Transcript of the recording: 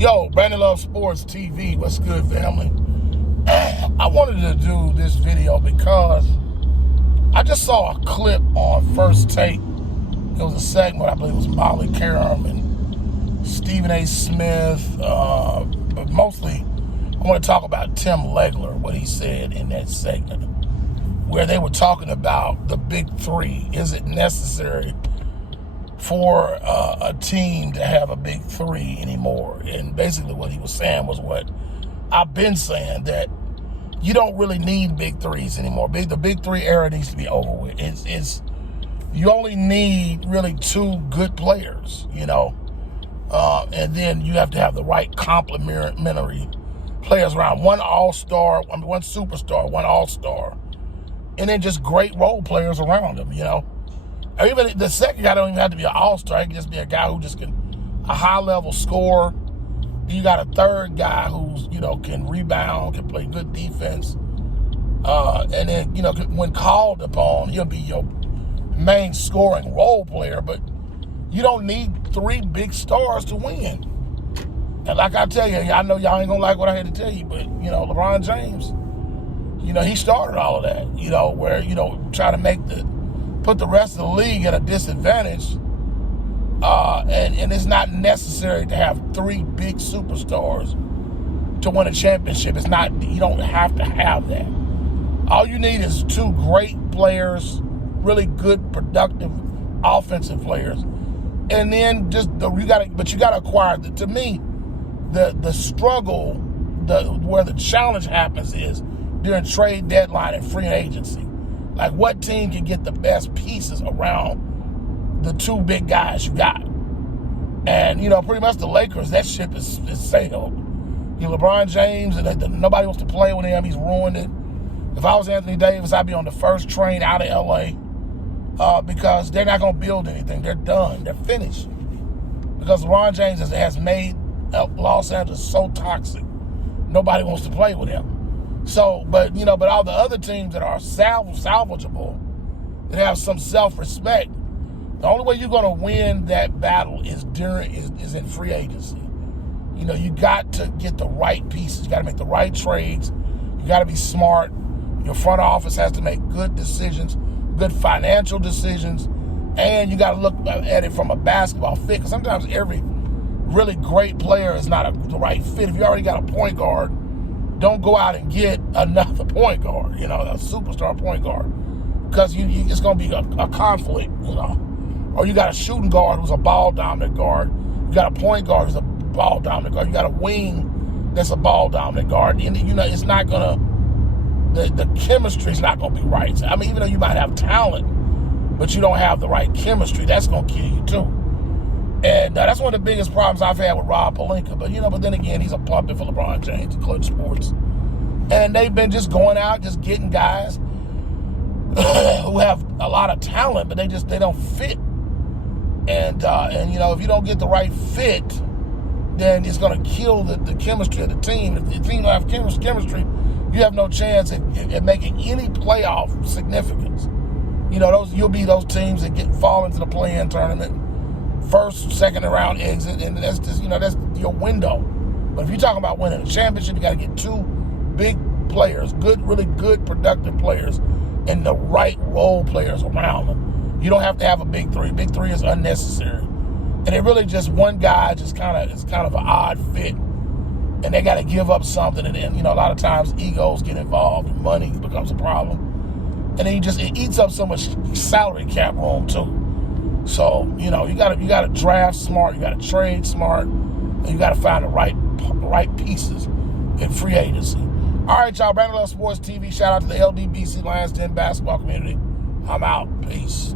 Yo, Brandon Love Sports TV, what's good, family? I wanted to do this video because I just saw a clip on First Take. It was a segment, I believe it was Molly Qerim and Stephen A. Smith, but mostly I want to talk about Tim Legler, what he said in that segment, where they were talking about the big three. Is it necessary for a team to have a big three anymore? And basically what he was saying was what I've been saying, that you don't really need big threes anymore. The big three era needs to be over with. You only need really two good players, and then you have to have the right complementary players around. One all-star, one superstar, one all-star, and then just great role players around them, Or even the second guy don't even have to be an all-star. He can just be a guy who just a high-level scorer. You got a third guy who's, can rebound, can play good defense. And then, when called upon, he'll be your main scoring role player. But you don't need three big stars to win. And like I tell you, I know y'all ain't going to like what I had to tell you, but, LeBron James, he started all of that, where, try to put the rest of the league at a disadvantage. And it's not necessary to have three big superstars to win a championship. You don't have to have that. All you need is two great players, really good, productive offensive players. And then you gotta acquire to me, the struggle, where the challenge happens is during trade deadline and free agency. Like, what team can get the best pieces around the two big guys you got? And, pretty much the Lakers, that ship is sailed. LeBron James, and nobody wants to play with him. He's ruined it. If I was Anthony Davis, I'd be on the first train out of L.A. Because they're not going to build anything. They're done. They're finished. Because LeBron James has made Los Angeles so toxic, nobody wants to play with him. So, but all the other teams that are salvageable, that have some self-respect, the only way you're going to win that battle is in free agency. You got to get the right pieces. You got to make the right trades. You got to be smart. Your front office has to make good decisions, good financial decisions, and you got to look at it from a basketball fit. Because sometimes every really great player is not the right fit. If you already got a point guard, don't go out and get another point guard, a superstar point guard, because it's going to be a conflict, Or you got a shooting guard who's a ball-dominant guard. You got a point guard who's a ball-dominant guard. You got a wing that's a ball-dominant guard. And, it's not going to, the chemistry's not going to be right. I mean, even though you might have talent, but you don't have the right chemistry, that's going to kill you too. And that's one of the biggest problems I've had with Rob Pelinka. But then again, he's a puppet for LeBron James, Clutch Sports. And they've been just going out, just getting guys who have a lot of talent, but they don't fit. And if you don't get the right fit, then it's going to kill the chemistry of the team. If the team don't have chemistry, you have no chance at making any playoff significance. You'll be those teams that fall into the play-in tournament, first, second round exit, and that's just, that's your window. But if you're talking about winning a championship, you got to get two big players, really good, productive players, and the right role players around them. You don't have to have a big three. Big three is unnecessary. And it really just one guy it's kind of an odd fit. And they got to give up something. And then, a lot of times egos get involved and money becomes a problem. And then it eats up so much salary cap room too. So, you got to draft smart, you got to trade smart, and you got to find the right pieces in free agency. All right, y'all, Brandon Love Sports TV. Shout out to the LDBC Lions Den basketball community. I'm out. Peace.